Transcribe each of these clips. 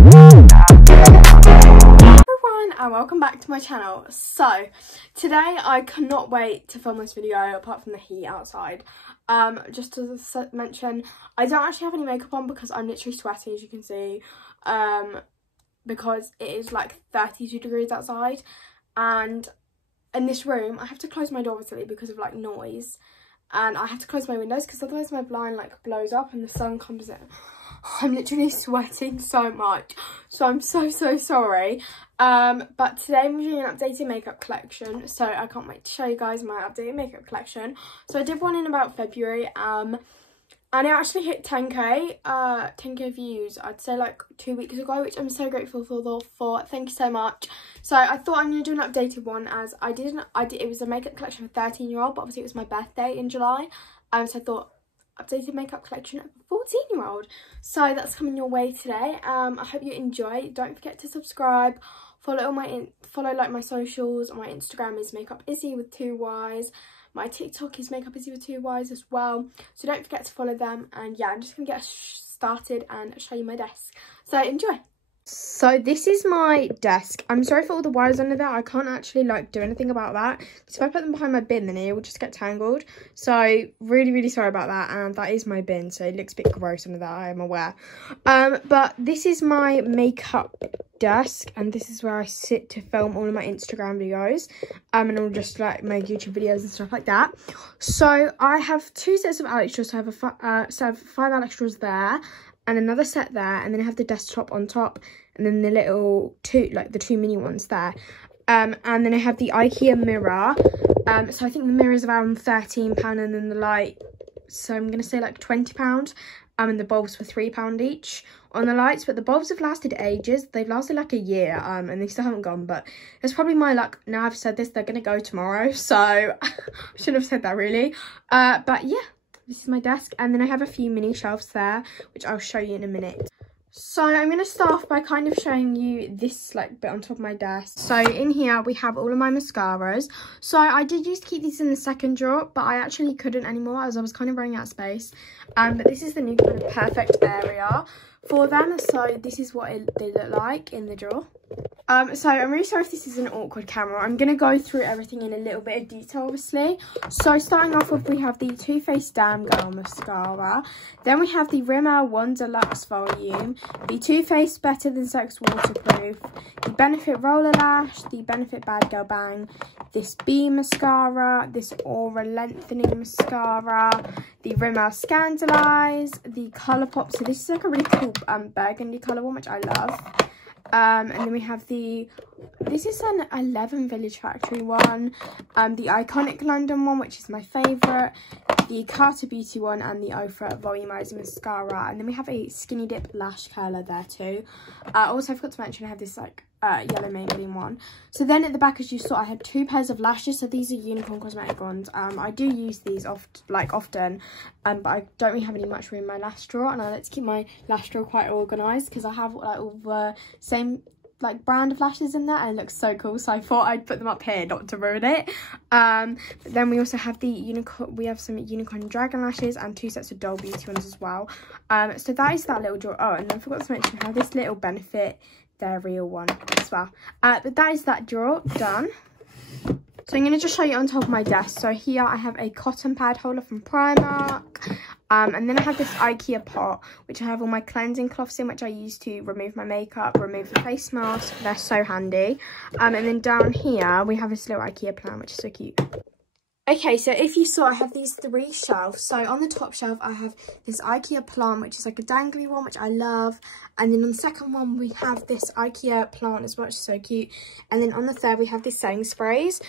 Everyone, and welcome back to my channel. So today I cannot wait to film this video apart from the heat outside. Just to mention, I don't actually have any makeup on because I'm literally sweaty, as you can see, because it is like 32 degrees outside, and in this room I have to close my door obviously because of like noise, and I have to close my windows because otherwise my blind like blows up and the sun comes in. I'm literally sweating so much, so I'm so sorry. But today I'm doing an updated makeup collection, so I can't wait to show you guys my updated makeup collection. So I did one in about February, and it actually hit 10k views, I'd say like 2 weeks ago, which I'm so grateful for. Thank you so much. So I thought I'm going to do an updated one, as it was a makeup collection for 13-year-old, but obviously it was my birthday in July, so I thought updated makeup collection of a 14-year-old. So that's coming your way today. I hope you enjoy. Don't forget to subscribe, follow like my socials. My Instagram is makeupizzy with 2 Y's. My TikTok is makeupizzy with 2 Y's as well, so don't forget to follow them. And yeah, I'm just gonna get started and show you my desk, so enjoy. So this is my desk. I'm sorry for all the wires under there. I can't actually like do anything about that, because if I put them behind my bin then it will just get tangled. So really sorry about that. And that is my bin, so it looks a bit gross under that, I am aware. But this is my makeup desk, and this is where I sit to film all of my Instagram videos, and all just like my YouTube videos and stuff like that. So I have 2 sets of Alex straws. So I have a set of 5 Alex straws there, and another set there, and then I have the desktop on top, and then the little the 2 mini ones there, and then I have the IKEA mirror. So I think the mirror is around £13, and then the light, so I'm gonna say like £20, and the bulbs for £3 each on the lights. But the bulbs have lasted ages. They've lasted like a year, and they still haven't gone, but it's probably my luck. Now I've said this, they're gonna go tomorrow, so I shouldn't have said that really. But yeah, this is my desk, and then I have a few mini shelves there, which I'll show you in a minute. So I'm going to start off by kind of showing you this like bit on top of my desk. So in here we have all of my mascaras. So I did used to keep these in the second drawer, but I actually couldn't anymore as I was kind of running out of space. But this is the new kind of perfect area for them. So this is what they look like in the drawer. So I'm really sorry if this is an awkward camera. I'm going to go through everything in a little bit of detail, obviously. So starting off with, we have the Too Faced Damn Girl mascara. Then we have the Rimmel One Deluxe Volume, the Too Faced Better Than Sex Waterproof, the Benefit Roller Lash, the Benefit Bad Girl Bang, this B mascara, this Aura Lengthening mascara, the Rimmel Scandalise, the Colourpop. So this is like a really cool burgundy colour one, which I love. And then we have this is an 11 Village Factory one, the Iconic London one, which is my favourite, the Carter Beauty one, and the Ofra Volumizing Mascara. And then we have a Skinny Dip Lash Curler there too. Also, I forgot to mention I have this like yellow Maybelline one. So then at the back, as you saw, I had 2 pairs of lashes. So these are Unicorn Cosmetic ones. I do use these often, but I don't really have any much room in my lash drawer, and I like to keep my lash drawer quite organised because I have like all the same like brand of lashes in there, and it looks so cool, so I thought I'd put them up here not to ruin it. But then we also have some Unicorn Dragon lashes and 2 sets of Doll Beauty ones as well. So that is that little drawer. Oh, and then I forgot to mention I have this little Benefit They're Real one as well. But that is that drawer done. So I'm going to just show you on top of my desk. So here I have a cotton pad holder from Primark. And then I have this IKEA pot, which I have all my cleansing cloths in, which I use to remove my makeup, remove the face mask. They're so handy. And then down here, we have this little IKEA plant, which is so cute. Okay, so if you saw, I have these 3 shelves. So on the top shelf, I have this IKEA plant, which is like a dangly one, which I love. And then on the second one, we have this IKEA plant as well, which is so cute. And then on the third, we have this setting sprays.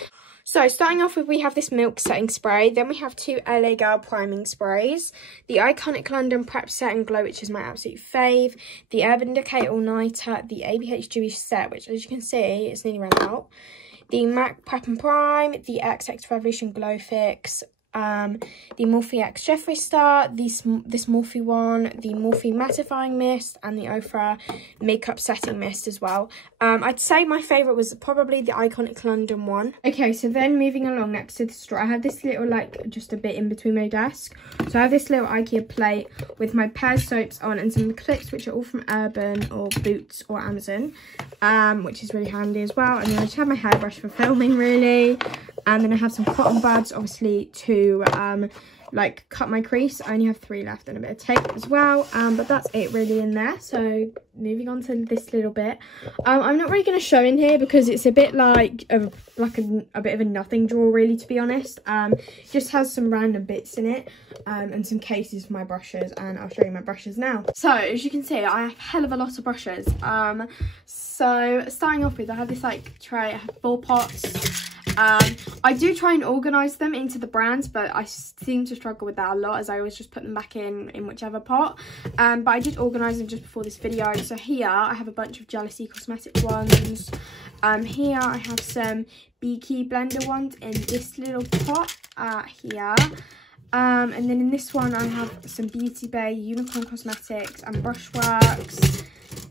So starting off with, we have this Milk setting spray. Then we have 2 LA Girl priming sprays. The Iconic London Prep Set and Glow, which is my absolute fave. The Urban Decay All Nighter. The ABH Dewy Set, which as you can see, it's nearly run out. The MAC Prep and Prime. The XX Revolution Glow Fix. the Morphe X Jeffree Star, this Morphe one, the Morphe Mattifying Mist, and the Ofra Makeup Setting Mist as well. I'd say my favourite was probably the Iconic London one. Okay, so then moving along next to the straw, I have this little, like, just a bit in between my desk. So I have this little IKEA plate with my Pears soaps on and some clips, which are all from Urban or Boots or Amazon, which is really handy as well. And then I just have my hairbrush for filming, really. And then I have some cotton buds, obviously, to like cut my crease. I only have 3 left and a bit of tape as well, but that's it really in there. So moving on to this little bit, I'm not really going to show in here because it's a bit like a bit of a nothing drawer, really, to be honest. Just has some random bits in it, and some cases for my brushes, and I'll show you my brushes now. So as you can see, I have a hell of a lot of brushes. So starting off with, I have this like tray. I have 4 pots. I do try and organise them into the brands, but I seem to struggle with that a lot, as I always just put them back in whichever pot. But I did organise them just before this video. So here I have a bunch of Jealousy cosmetic ones. Here I have some Beaky blender ones in this little pot here. And then in this one I have some Beauty Bay Unicorn Cosmetics and Brushworks.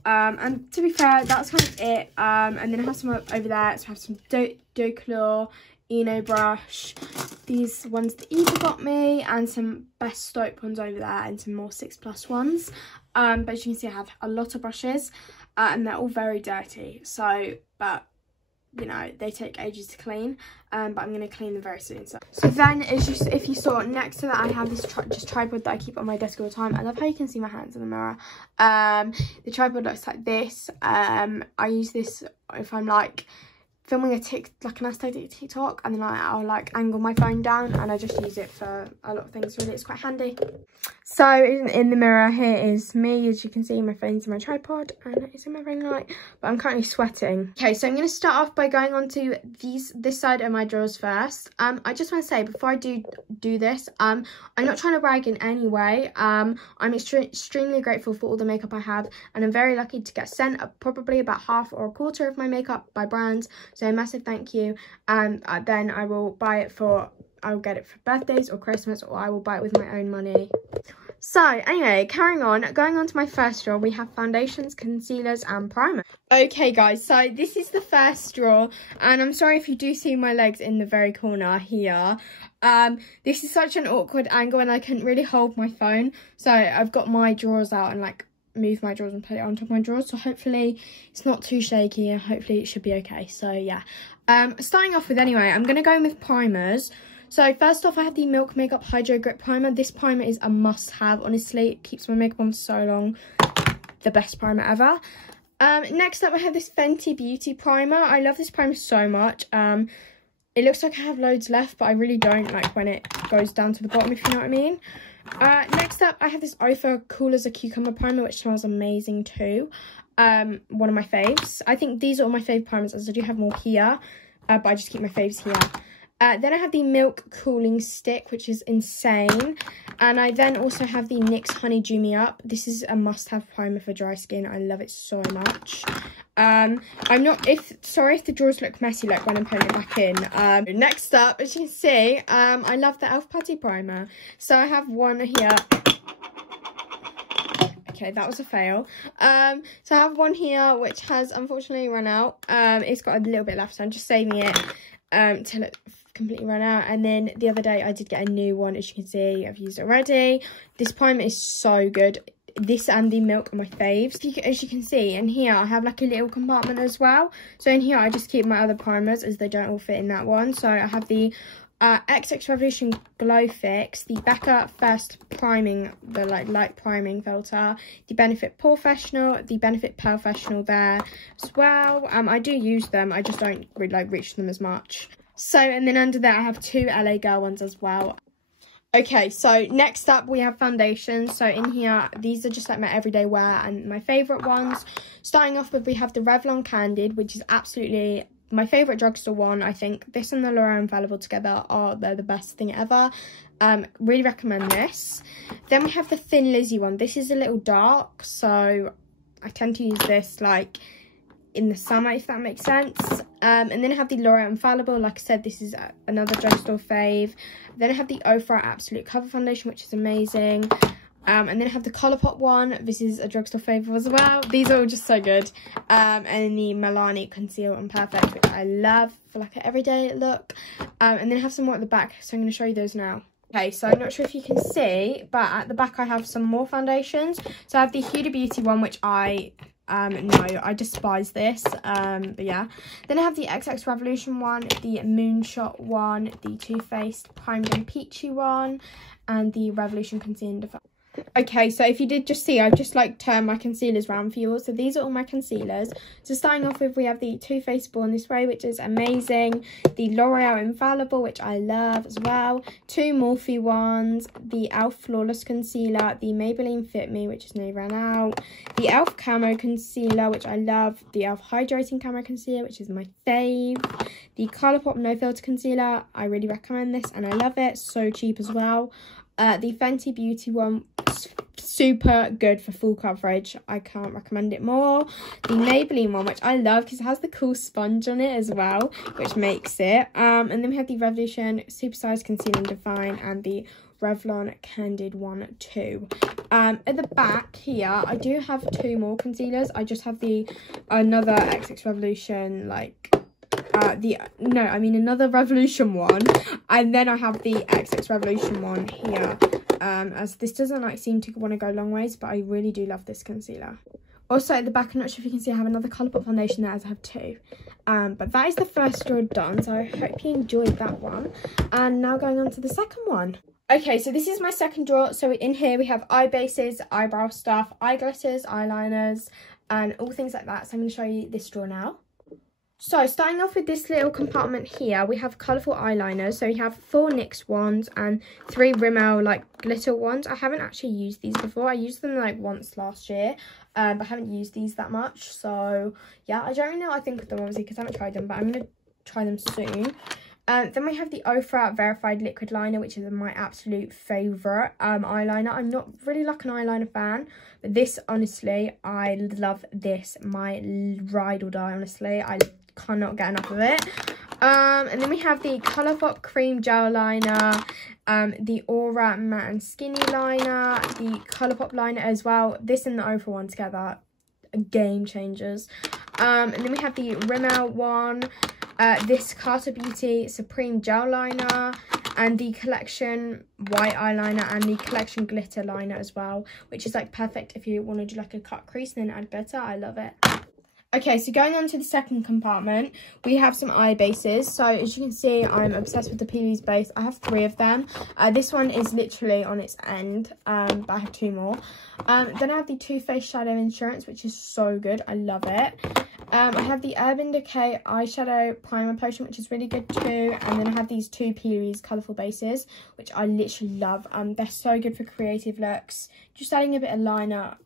And to be fair, that's kind of it. And then I have some over there. So I have some Doclor, Eno brush, these ones that Eva got me, and some Best Soap ones over there, and some more 6+ ones. But as you can see, I have a lot of brushes, and they're all very dirty. So, but you know, they take ages to clean, but I'm going to clean them very soon. So then, if you saw next to that, I have this tripod that I keep on my desk all the time. I love how you can see my hands in the mirror. The tripod looks like this. I use this if I'm like filming like an aesthetic TikTok, and then I'll like angle my phone down, and I just use it for a lot of things, really. It's quite handy. So in the mirror here is me. As you can see, my phone's in my tripod and it's in my ring light, but I'm currently sweating. Okay, so I'm going to start off by going on to this side of my drawers first. I just want to say, before I do this, I'm not trying to brag in any way. I'm extremely grateful for all the makeup I have, and I'm very lucky to get sent probably about half or a quarter of my makeup by brands. So a massive thank you, and then I will get it for birthdays or Christmas, or I will buy it with my own money. So anyway, carrying on, going on to my first drawer, we have foundations, concealers and primer. Okay guys, so this is the first drawer, and I'm sorry if you do see my legs in the very corner here. This is such an awkward angle and I couldn't really hold my phone, so I've got my drawers out and like move my drawers and put it on top of my drawers, so hopefully it's not too shaky and hopefully it should be okay. So yeah, starting off with, anyway, I'm going to go in with primers. So first off, I have the Milk Makeup Hydro Grip Primer. This primer is a must-have, honestly. It keeps my makeup on for so long. The best primer ever. Next up, I have this Fenty Beauty Primer. I love this primer so much. It looks like I have loads left, but I really don't, like when it goes down to the bottom, if you know what I mean. Next up, I have this Ofra Cool as a Cucumber Primer, which smells amazing too. One of my faves. I think these are all my fave primers, as I do have more here, but I just keep my faves here. Then I have the Milk Cooling Stick, which is insane. And I then also have the NYX Honey Dew Me Up. This is a must-have primer for dry skin. I love it so much. Sorry if the drawers look messy, like when I'm putting it back in. Next up, as you can see, I love the Elf Putty Primer. So I have one here. Okay, that was a fail. So I have one here, which has unfortunately run out. It's got a little bit left, so I'm just saving it till it completely run out. And then the other day I did get a new one, as you can see. I've used it already. This primer is so good. This and the Milk are my faves. As you can see, in here I have like a little compartment as well. So in here I just keep my other primers, as they don't all fit in that one. So I have the XX Revolution Glow Fix, the Becca First Priming, the light priming filter, the Benefit Professional, the Benefit Professional there as well. I do use them, I just don't really reach them as much. So, and then under there I have 2 LA Girl ones as well. Okay, so next up we have foundations. So in here, these are just like my everyday wear and my favourite ones. Starting off with, we have the Revlon Candid, which is absolutely my favourite drugstore one. I think this and the L'Oreal Infallible together they're the best thing ever. Really recommend this. Then we have the Thin Lizzy one. This is a little dark, so I tend to use this like in the summer, if that makes sense. And then I have the L'Oreal Infallible. Like I said, this is another drugstore fave. Then I have the Ofra Absolute Cover Foundation, which is amazing. And then I have the Colourpop one. This is a drugstore favourite as well. These are all just so good. And then the Milani Conceal and Perfect, which I love for like an everyday look. And then I have some more at the back, so I'm going to show you those now. Okay, so I'm not sure if you can see, but at the back I have some more foundations. So I have the Huda Beauty one, which I despise this, but yeah. Then I have the XX Revolution one, the Moonshot one, the Too Faced Primed and Peachy one, and the Revolution Concealer and Define. Okay, so if you did just see, I've just like turned my concealers round for you all. So these are all my concealers. So starting off with, we have the Too Faced Born This Way, which is amazing. The L'Oreal Infallible, which I love as well. Two Morphe ones. The e.l.f. Flawless Concealer. The Maybelline Fit Me, which is nearly run out. The e.l.f. Camo Concealer, which I love. The e.l.f. Hydrating Camo Concealer, which is my fave. The Colourpop No Filter Concealer. I really recommend this and I love it. So cheap as well. The Fenty Beauty one, super good for full coverage. I can't recommend it more. The Maybelline one, which I love because it has the cool sponge on it as well, which makes it. And then we have the Revolution Supersize Conceal and Define and the Revlon Candid one too. At the back here, I do have two more concealers. I just have another XX Revolution, like another Revolution one, and then I have the XX Revolution one here, as this doesn't like seem to want to go long ways, but I really do love this concealer. Also at the back, I'm not sure if you can see, I have another Colourpop foundation there, as I have two. But that is the first drawer done, so I hope you enjoyed that one. And now going on to the second one. Okay, so this is my second drawer. So in here we have eye bases, eyebrow stuff, eye glitters, eyeliners, and all things like that. So I'm going to show you this drawer now. So starting off with this little compartment here, we have colourful eyeliners. So we have 4 NYX ones and 3 Rimmel like glitter ones. I haven't actually used these before. I used them like once last year, but I haven't used these that much. So yeah, I don't really know what I think of them obviously because I haven't tried them, but I'm going to try them soon. Then we have the Ofra Verified Liquid Liner, which is my absolute favourite eyeliner. I'm not really like an eyeliner fan, but this, honestly, I love this. My ride or die, honestly. I cannot get enough of it. And then we have the Colourpop Cream Gel Liner, the Aura Matte and Skinny Liner, the Colourpop Liner as well. This and the Ofra one together, game changers. And then we have the Rimmel one, this Carter Beauty Supreme Gel Liner, and the Collection White Eyeliner and the Collection Glitter Liner as well, which is like perfect if you want to do like a cut crease and then add glitter. I love it. Okay, so going on to the second compartment, we have some eye bases. So as you can see, I'm obsessed with the Peely's base. I have 3 of them. This one is literally on its end, but I have 2 more. Then I have the Too Faced Shadow Insurance, which is so good. I love it. I have the Urban Decay Eyeshadow Primer Potion, which is really good too. And then I have these 2 Peely's colourful bases, which I literally love. They're so good for creative looks. Just adding a bit of liner,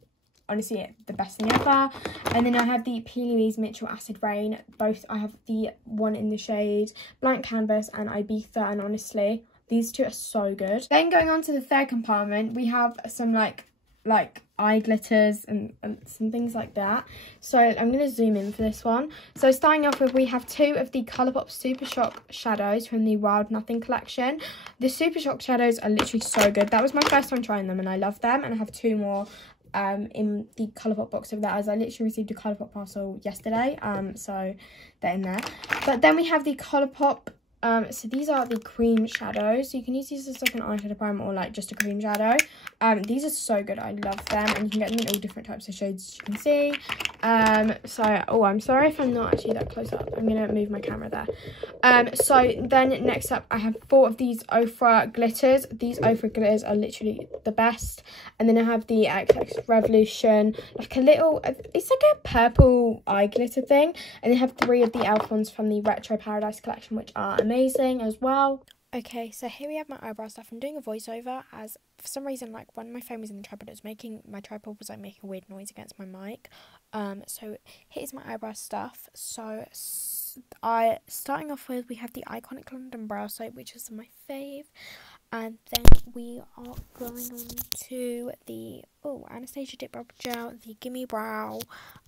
honestly the best thing ever. And then I have the P. Louise Mitchell Acid Rain. Both, I have the one in the shade Blank Canvas and Ibiza, and honestly these 2 are so good. Then going on to the third compartment, we have some like eye glitters and some things like that. So I'm going to zoom in for this one. So starting off with, we have 2 of the Colourpop Super Shock shadows from the Wild Nothing collection. The Super Shock shadows are literally so good. That was my first time trying them and I love them, and I have 2 more in the Colourpop box over there, as I literally received a Colourpop parcel yesterday, so they're in there. But then we have the Colourpop, so these are the cream shadows, so you can use these as like an eyeshadow primer or like just a cream shadow. These are so good, I love them, and you can get them in all different types of shades, as you can see. So I'm sorry if I'm not actually that close up, I'm gonna move my camera there. So then next up, I have 4 of these Ofra glitters. These Ofra glitters are literally the best. And then I have the XX Revolution, like a little, it's like a purple eye glitter thing. And they have 3 of the e.l.f. ones from the Retro Paradise collection, which are amazing as well. Okay, so here we have my eyebrow stuff. I'm doing a voiceover as for some reason, like when my phone was in the tripod, my tripod was like making a weird noise against my mic. So here's my eyebrow stuff. So starting off with, we have the Iconic London Brow Soap, which is my fave. And then we are going on to the Anastasia Dip Brow Gel, the Gimme Brow.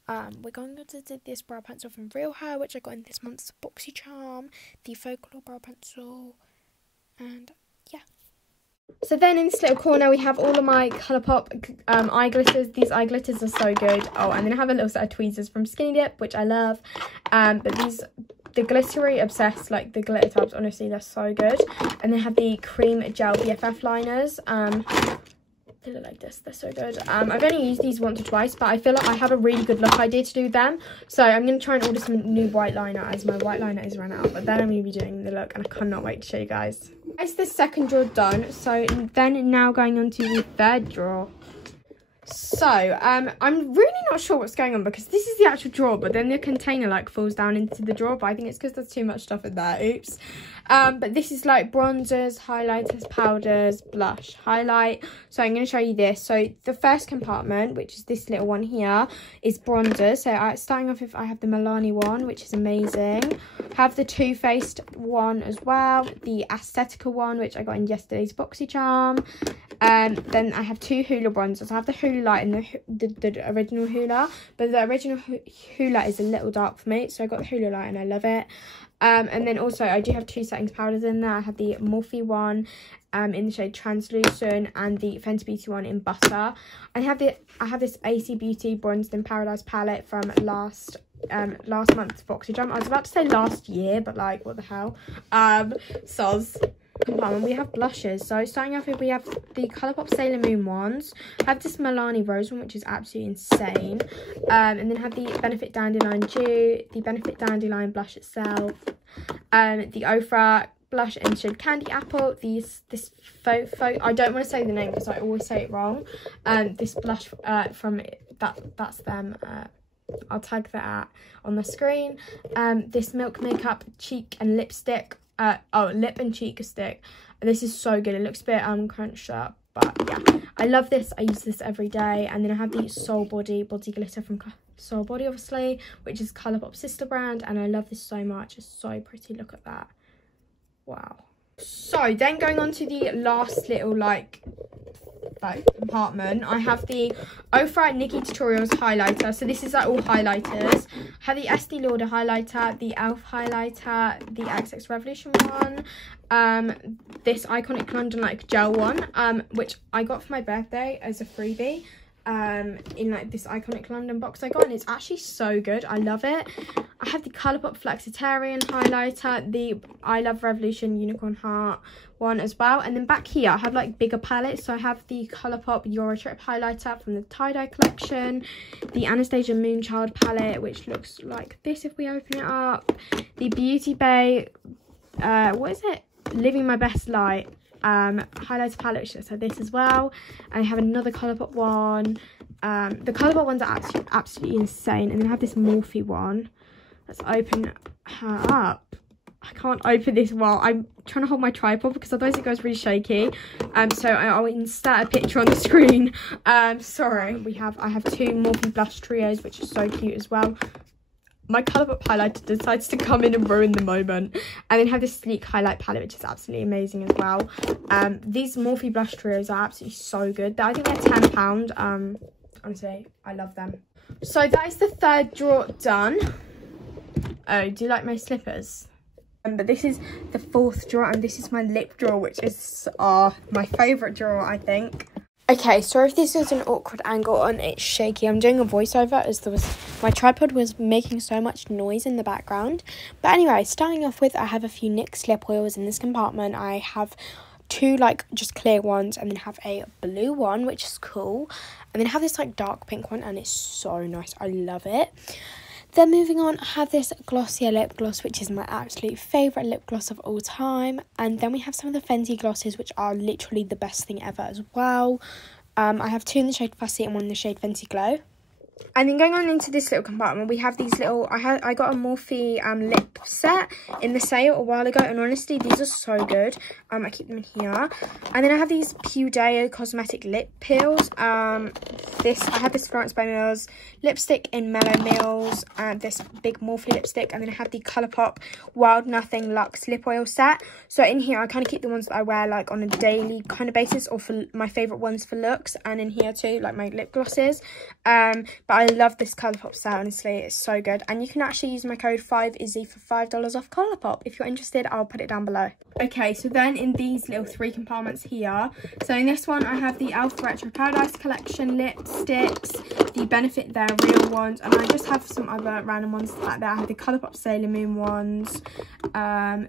We're going to do this brow pencil from Real Hair, which I got in this month's Boxy Charm, the Folklore Brow Pencil, and yeah. So then in this little corner we have all of my Colourpop eye glitters. These eye glitters are so good. Oh, and then I have a little set of tweezers from Skinny Dip, which I love. But these, the glittery obsessed, like the glitter tabs, honestly they're so good. And they have the cream gel BFF liners. They look like this, they're so good. I've only used these once or twice, but I feel like I have a really good look idea to do them. So I'm going to try and order some new white liner, as my white liner is run out. But then I'm going to be doing the look, and I cannot wait to show you guys. That's the second drawer done. So then now going on to the third drawer. So I'm really not sure what's going on, because this is the actual drawer, but then the container like falls down into the drawer. But I think it's because there's too much stuff in there. Oops. But this is like bronzers, highlighters, powders, blush, highlight. So I'm going to show you this. So the first compartment, which is this little one here, is bronzers. So starting off with, I have the Milani one, which is amazing. I have the Too Faced one as well, the Aesthetica one, which I got in yesterday's Boxy Charm. Then I have two Hoola bronzers. I have the Hoola Light and the original Hoola, but the original Hoola is a little dark for me, so I got the Hoola Light and I love it. And then also I do have two settings powders in there. I have the Morphe one in the shade Translucent, and the Fenty Beauty one in Butter. I have this AC Beauty Bronzed in Paradise palette from last month's Boxy Charm. I was about to say last year, but like, what the hell. Soz. Compartment, we have blushes. So starting off here, we have the Colourpop Sailor Moon ones. I have this Milani Rose one, which is absolutely insane. And then have the Benefit Dandelion Dew, the Benefit Dandelion blush itself, the Ofra blush in shade Candy Apple, this I don't want to say the name because I always say it wrong. This blush from that's them. I'll tag that on the screen. This Milk Makeup cheek and lipstick. Lip and cheek stick. This is so good. It looks a bit crunched up, but yeah, I love this. I use this every day. And then I have the Soul Body glitter from Soul Body, obviously, which is Colourpop's sister brand, and I love this so much. It's so pretty. Look at that. Wow. So then going on to the last little like compartment, I have the Ofra Nikki Tutorials highlighter. So this is like all highlighters. I have the Estee Lauder highlighter, the ELF highlighter, the XX Revolution one, this Iconic London like gel one, which I got for my birthday as a freebie, in like this Iconic London box I got, and it's actually so good. I love it. I have the Colourpop Flexitarian highlighter, the I Love Revolution Unicorn Heart one as well. And then back here I have like bigger palettes. So I have the Colourpop Eurotrip highlighter from the tie-dye collection, the Anastasia Moonchild palette, which looks like this if we open it up, the Beauty Bay what is it, Living My Best Light highlighter palette, which looks like this as well. And I have another Colourpop one. The Colourpop ones are absolutely insane. And then I have this Morphe one. Let's open her up. I can't open this while I'm trying to hold my tripod, because otherwise it goes really shaky. So I'll insert a picture on the screen. Sorry. I have two Morphe blush trios, which is so cute as well. My Colourpop highlighter decides to come in and ruin the moment. And then have this sleek highlight palette, which is absolutely amazing as well. These Morphe blush trios are absolutely so good. I think they're £10. Honestly, I love them. So that is the third drawer done. Oh, do you like my slippers? But this is the fourth drawer, and this is my lip drawer, which is my favourite drawer, I think. Okay, sorry if this is an awkward angle and it's shaky. I'm doing a voiceover as my tripod was making so much noise in the background. But anyway, starting off with, I have a few NYX lip oils in this compartment. I have two like just clear ones, and then have a blue one, which is cool. And then have this like dark pink one, and it's so nice. I love it. Then moving on, I have this Glossier lip gloss, which is my absolute favourite lip gloss of all time. And then we have some of the Fenty glosses, which are literally the best thing ever as well. I have two in the shade Fussy and one in the shade Fenty Glow. And then going on into this little compartment, we have these little, I got a Morphe lip set in the sale a while ago, and honestly, these are so good. I keep them in here. And then I have these Pudeo cosmetic lip peels. I have this Florence by Mills lipstick in Mellow Mills, and this big Morphe lipstick, and then I have the Colourpop Wild Nothing Luxe lip oil set. So in here, I kind of keep the ones that I wear like on a daily kind of basis, or for my favourite ones for looks, and in here too, like my lip glosses. But I love this Colourpop set, honestly, it's so good. And you can actually use my code 5IZZY for $5 off Colourpop. If you're interested, I'll put it down below. Okay, so then in these little 3 compartments here, so in this one I have the Elf Retro Paradise Collection lipsticks, the Benefit They're Real ones, and I just have some other random ones like that. I have the Colourpop Sailor Moon ones,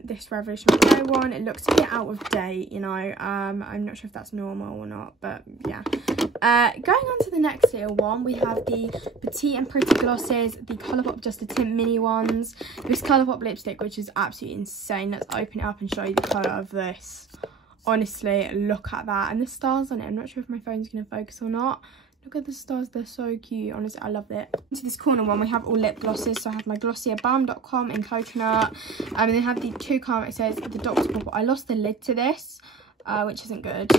this Revolution Pro one. It looks a bit out of date, you know, I'm not sure if that's normal or not, but yeah. Going on to the next little one, we have the Petite and Pretty glosses, the Colourpop Just a Tint mini ones, this Colourpop lipstick, which is absolutely insane. Let's open it up and show you the colour of this. Honestly, look at that, and the stars on it. I'm not sure if my phone's going to focus or not. Look at the stars, they're so cute. Honestly, I love it. Into this corner one, we have all lip glosses. So I have my glossierbalm.com in coconut, and then I have the 2 Carmexes, the Dr. Purple. I lost the lid to this, which isn't good.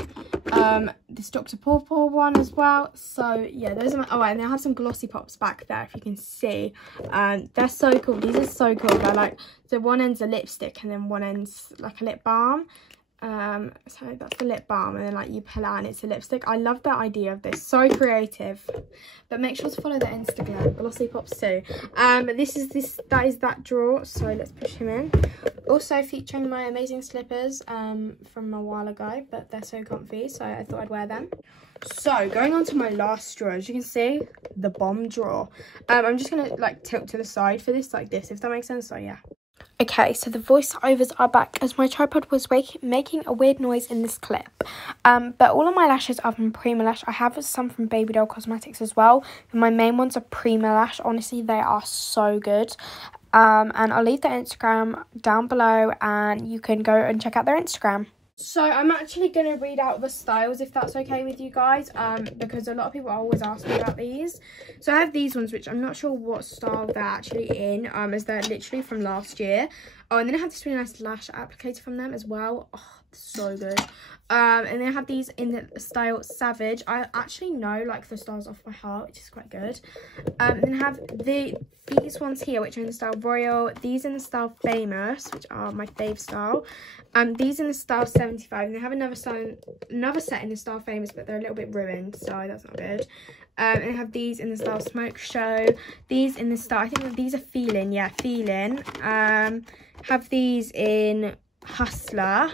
This Dr. Purple one as well. So yeah, those are my, oh, and then I have some glossy pops back there, if you can see. They're so cool. These are so cool. They're like, so one end's a lipstick and then one end's like a lip balm. So that's the lip balm, and then like you pull out and it's a lipstick. I love that idea of this, so creative. But make sure to follow the Instagram, glossy pops too. That is that drawer, so let's push him in. Also featuring my amazing slippers from a while ago, but they're so comfy, so I thought I'd wear them. So going on to my last drawer, as you can see, the bomb drawer. I'm just gonna like tilt to the side for this, like this, if that makes sense. So yeah. Okay, so the voiceovers are back, as my tripod was making a weird noise in this clip. But all of my lashes are from Prima Lash. I have some from Baby Doll Cosmetics as well. My main ones are Prima Lash. Honestly, they are so good. And I'll leave the Instagram down below, and you can go and check out their Instagram. So I'm actually going to read out the styles, if that's okay with you guys, because a lot of people always ask me about these. So I have these ones, which I'm not sure what style they're actually in, as they're literally from last year. Oh, and then I have this really nice lash applicator from them as well. Oh, so good. And then I have these in the style Savage. I actually know like the styles off by heart, which is quite good. And then I have these ones here, which are in the style Royal. These in the style Famous, which are my fave style. These in the style 75. And they have another set in the style Famous, but they're a little bit ruined, so that's not good. And I have these in the style Smoke Show. These in the style, I think that these are Feeling. Yeah, Feeling. Have these in Hustler.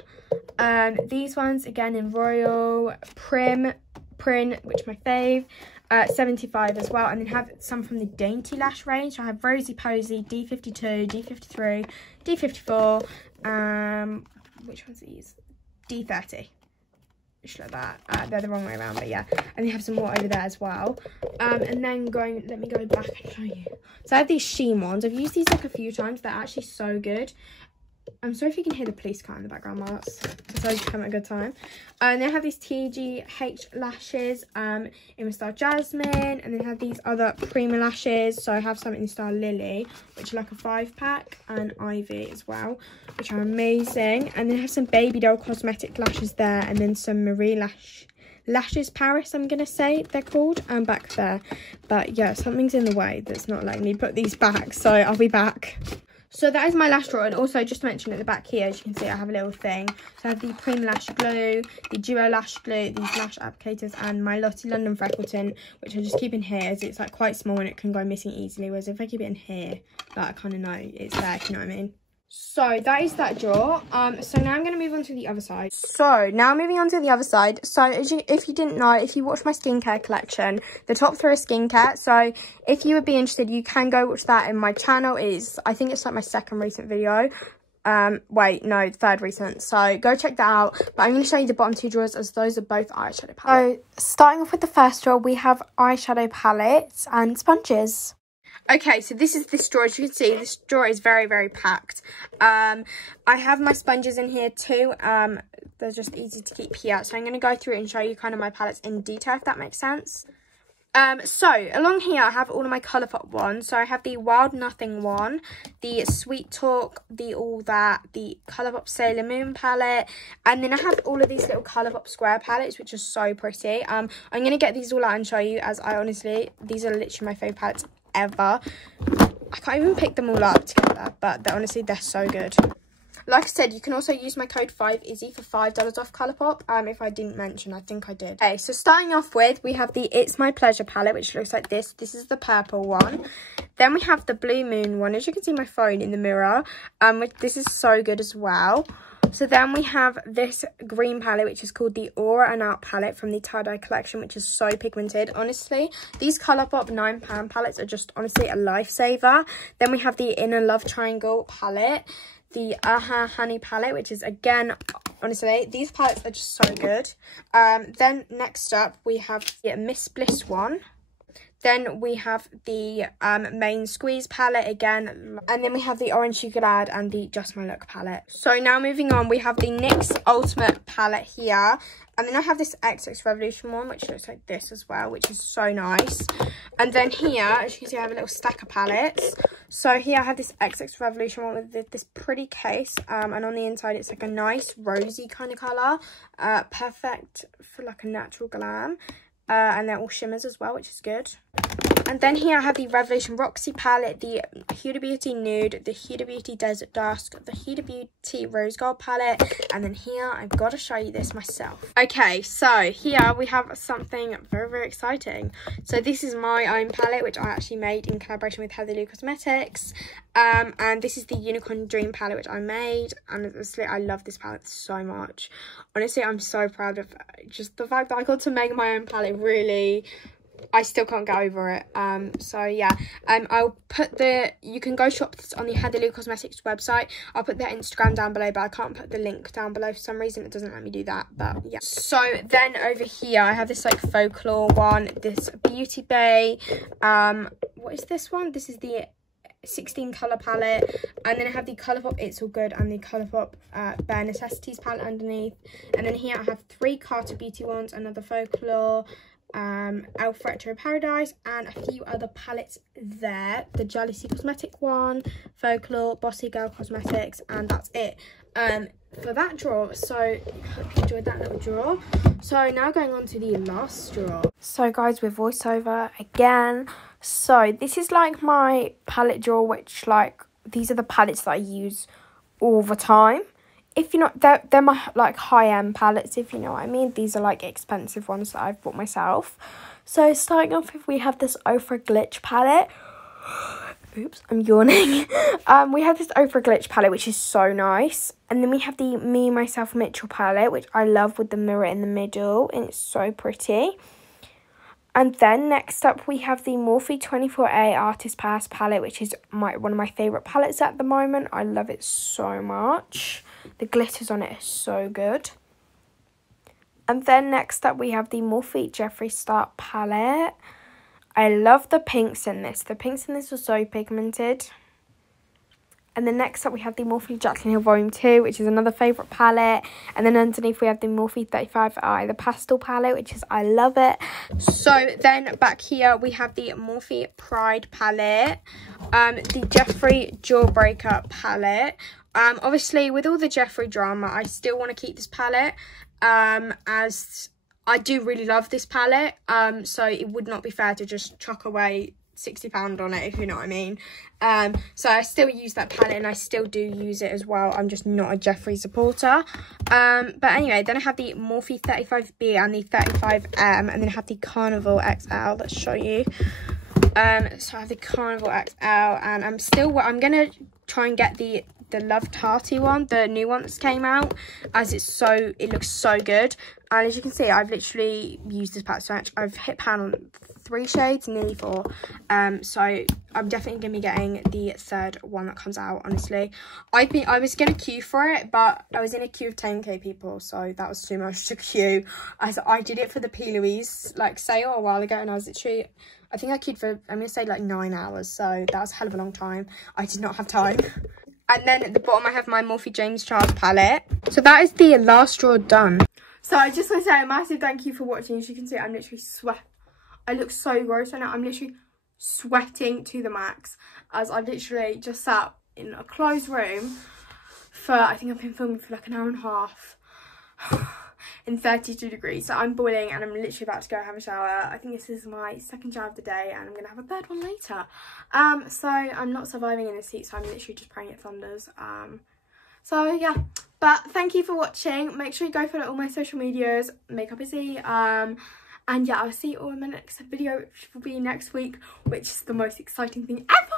These ones again in Royal, Prin, which my fave, 75 as well. And then have some from the Dainty Lash range. I have Rosy Posy, D52, D53, D54. Which one's these? D30. Just like that. They're the wrong way around, but yeah. And they have some more over there as well. And then let me go back and show you. So I have these Shein ones. I've used these like a few times. They're actually so good. I'm sorry if you can hear the police car in the background, while that's decided to come at a good time. And then I have these TGH lashes in the style Jasmine, and then I have these other Prima lashes. So I have some in the style Lily, which are like a 5-pack, and Ivy as well, which are amazing. And then I have some Baby Doll Cosmetic lashes there, and then some Marie Lashes Paris, I'm gonna say they're called, back there. But yeah, something's in the way that's not letting me put these back, so I'll be back. So that is my lash drawer, and also just to mention at the back here, as you can see, I have a little thing. So I have the Prima Lash Glue, the Duo Lash Glue, these lash applicators, and my Lottie London Freckle Tint, which I just keep in here as it's like quite small and it can go missing easily. Whereas if I keep it in here, like, I kind of know it's there, if you know what I mean. So that is that drawer. So now I'm going to move on to the other side. So now moving on to the other side. So if you didn't know, if you watched my skincare collection, the top 3 are skincare. So if you would be interested, you can go watch that in my channel. I think it's like my 2nd recent video. Wait, no, 3rd recent. So go check that out. But I'm going to show you the bottom 2 drawers, as those are both eyeshadow palettes. So starting off with the first drawer, we have eyeshadow palettes and sponges. Okay, so this is this drawer. As you can see, this drawer is very, very packed. I have my sponges in here too. They're just easy to keep here. So I'm going to go through it and show you kind of my palettes in detail, if that makes sense. So along here I have all of my Colourpop ones. So I have the Wild Nothing one, the Sweet Talk, the All That, the Colourpop Sailor Moon palette, and then I have all of these little Colourpop square palettes, which are so pretty. I'm going to get these all out and show you, as I honestly, these are literally my favourite palettes ever. I can't even pick them all up together, but they're so good. Like I said, you can also use my code 5izzy for $5 off Colourpop. If I didn't mention, I think I did. Okay, so starting off with, we have the It's My Pleasure palette, which looks like this. This is the purple one. Then we have the Blue Moon one. As you can see my phone in the mirror. This is so good as well. So then we have this green palette, which is called the Aura and Out palette from the Tie-Dye collection, which is so pigmented. Honestly, these Colourpop £9 palettes are just honestly a lifesaver. Then we have the Inner Love Triangle palette. The Honey palette, which is, again, honestly, these palettes are just so good. Then next up, we have the Miss Bliss one. Then we have the Main Squeeze palette again. And then we have the Orange Sugar Glad and the Just My Look palette. So now moving on, we have the NYX Ultimate palette here. And then I have this XX Revolution one, which looks like this as well, which is so nice. And then here, as you can see, I have a little stack of palettes. So here I have this XX Revolution one with this pretty case. And on the inside, it's like a nice rosy kind of colour. Perfect for like a natural glam. And they're all shimmers as well, which is good. And then here I have the Revolution Roxy palette, the Huda Beauty Nude, the Huda Beauty Desert Dusk, the Huda Beauty Rose Gold palette, and then here I've got to show you this myself. Okay, so here we have something very, very exciting. So this is my own palette, which I actually made in collaboration with Heather Lou Cosmetics. And this is the Unicorn Dream palette, which I made, and honestly I love this palette so much. Honestly, I'm so proud of just the fact that I got to make my own palette. Really, I still can't get over it. So yeah, I'll put you can go shop this on the Heather Lou Cosmetics website. I'll put their Instagram down below, but I can't put the link down below for some reason. It doesn't let me do that, but yeah. So then over here I have this like folklore one, this Beauty Bay. What is this one? This is the 16 colour palette, and then I have the Colourpop It's All Good and the Colourpop Bare Necessities palette underneath. And then here I have 3 Carter Beauty ones, another folklore, Elf Retro Paradise, and a few other palettes there. The Jealousy Cosmetic one, folklore, Bossy Girl Cosmetics, and that's it for that drawer. So I hope you enjoyed that little drawer. So now going on to the last drawer. So guys, with voiceover again. So this is like my palette drawer, which like these are the palettes that I use all the time. If you're not, they're my like high-end palettes, if you know what I mean. These are like expensive ones that I've bought myself. So starting off with, we have this Ofra Glitch palette. Oops, I'm yawning. We have this Ofra Glitch palette, which is so nice. And then we have the Me, Myself, Mitchell palette, which I love, with the mirror in the middle, and it's so pretty. And then next up we have the Morphe 24A Artist Pass palette, which is one of my favourite palettes at the moment. I love it so much. The glitters on it are so good. And then next up we have the Morphe Jeffree Star palette. I love the pinks in this. The pinks in this are so pigmented. And then next up we have the Morphe Jaclyn Hill Volume 2, which is another favourite palette. And then underneath we have the Morphe 35i, the pastel palette, which is, I love it. So then back here we have the Morphe Pride palette, the Jeffree Jawbreaker palette. Obviously with all the Jeffree drama, I still want to keep this palette, as I do really love this palette. So it would not be fair to just chuck away £60 on it, if you know what I mean. So I still use that palette, and I still do use it as well. I'm just not a Jeffree supporter. But anyway, then I have the Morphe 35B and the 35M, and then I have the Carnival XL. Let's show you. So I have the Carnival XL, and I'm gonna try and get the Love Tarty one, the new one that's came out, as it looks so good. And as you can see, I've literally used this palette so much. I've hit pan on 3 shades, nearly 4. So I'm definitely gonna be getting the third one that comes out. Honestly, I was gonna queue for it, but I was in a queue of 10k people, so that was too much to queue. As I did it for the P. Louise like sale a while ago, and I was literally, I think I queued for, I'm gonna say like 9 hours, so that was a hell of a long time. I did not have time. And then at the bottom I have my Morphe James Charles palette. So that is the last drawer done. So I just want to say a massive thank you for watching. As you can see, I'm literally sweat. I look so gross right now. I'm literally sweating to the max as I literally just sat in a closed room for, I think I've been filming for like an hour and a half in 32 degrees. So I'm boiling and I'm literally about to go have a shower. I think this is my second shower of the day and I'm going to have a third one later. So I'm not surviving in this heat, so I'm literally just praying it thunders. So yeah, but thank you for watching. Make sure you go follow all my social medias, Makeup Izzy. And yeah, I'll see you all in my next video, which will be next week, which is the most exciting thing ever.